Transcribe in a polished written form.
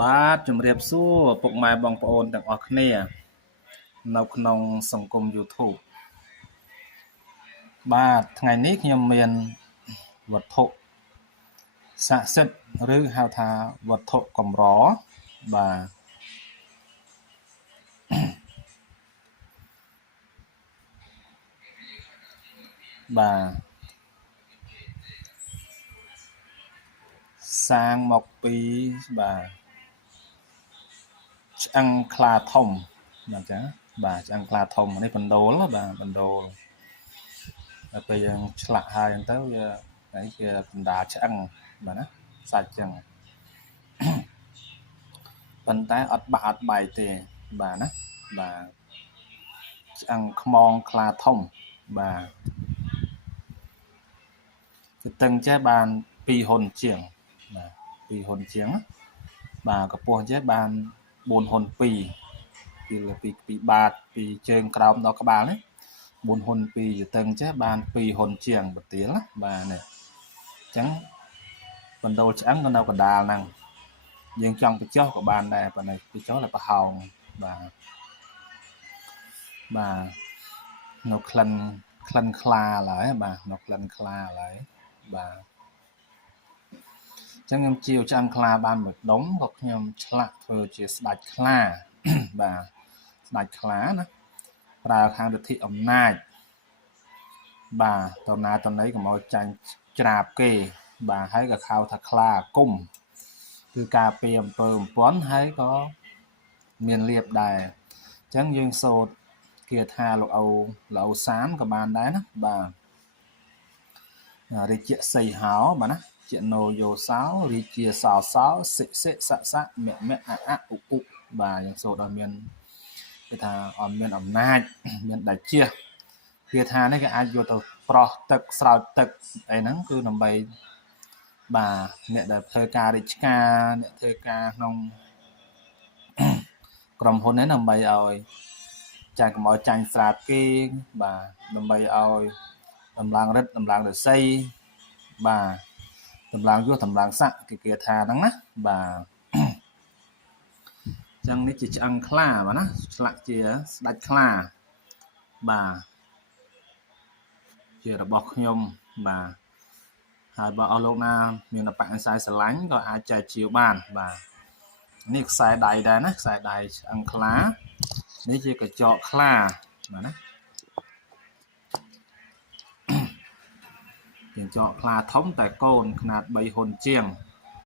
បាទជំរាបសួរពុកម៉ែបងប្អូនទាំងអស់គ្នានៅក្នុងសង្គម YouTube បាទថ្ងៃនេះខ្ញុំមានវត្ថុស័ក្តិសិទ្ធិឬហៅថាវត្ថុកម្របាទបាទសាងមកពីបាទឆ្អឹងខ្លាធំបាទចាបាទឆ្អឹងខ្លាធំនេះបណ្ដូលបាទបណ្ដូលតែពេលយើងឆ្លាក់ហើយទៅវានេះជាបណ្ដាឆ្អឹងបាទណាសាច់ចឹងប៉ុន្តែអត់បាក់អត់បែកទេបាទណាបាទឆ្អឹងខ្មងខ្លាធំបាទគឺតឹងចេះបាន2ហ៊ុនជាងបាទ2ហ៊ុនជាងបាទកម្ពស់ចេះបាន4ហ៊ុន2ពីបាតពីជើងក្រោមដល់ក្បាលនេះ4ហ៊ុន2យតឹងចេះបាន2ហ៊ុនជាងបទាលណាបាទនេះអញ្ចឹងបណ្ដូលឆ្អឹងក៏នៅកណ្ដាលហ្នឹងយើងចង់បញ្ចុះក៏បានដែរប៉ុន្តែបញ្ចុះតែប្រហោងបាទបាទនៅក្លិនខ្លាឡើយបាទនៅក្លិនខ្លាឡើយបាទអញ្ចឹងខ្ញុំជាវឆ្អឹងខ្លាបានមួយដុំក៏ខ្ញុំឆ្លាក់ធ្វើជាស្ដេចខ្លាបាទស្ដេចខ្លាណាប្រើខាងលទ្ធិអំណាចបាទតណាតណីកុំឲ្យចាញ់ច្រាបគេបាទហើយក៏ខៅថាខ្លាអាគមគឺការពារអំពើអំពន់ហើយក៏មានលៀបដែរអញ្ចឹងយើងសូត្រគាថាលោកអូសានក៏បានដែរណាបាទរាជាសីហោបាទណាជាណូយោសោរាជាសោសោសិសិសសៈមមអអឧឧបាទយើងសូត្រឲ្យមានគេថាអត់មានអំណាចមានដាច់ជះគាថានេះគេអាចយកទៅប្រោះទឹកស្រោចទឹកអីហ្នឹងគឺដើម្បីបាទអ្នកដែលធ្វើការរាជការអ្នកធ្វើការក្នុងក្រុមហ៊ុនហ្នឹងដើម្បីឲ្យចាញ់កុំឲ្យចាញ់ស្រាបគេបាទដើម្បីឲ្យតម្លើងរិទ្ធតម្លើងឫស្សីបាទតម្លើងយុះតម្លើងស័កគេគាថាហ្នឹងណាបាទអញ្ចឹងនេះជាឆ្អឹងខ្លាបាទណាឆ្លាក់ជាស្ដេចខ្លាបាទជារបស់ខ្ញុំបាទហើយបើអស់លោកណាមានបញ្ញាស្រឡាញ់ក៏អាចចែកជាវបានបាទនេះខ្សែដៃដែរណាខ្សែដៃឆ្អឹងខ្លានេះជាកញ្ចក់ខ្លាបាទណាកញ្ចក់ខ្លាធំតែកូនຂະຫນາດ3ហ៊ុនជាង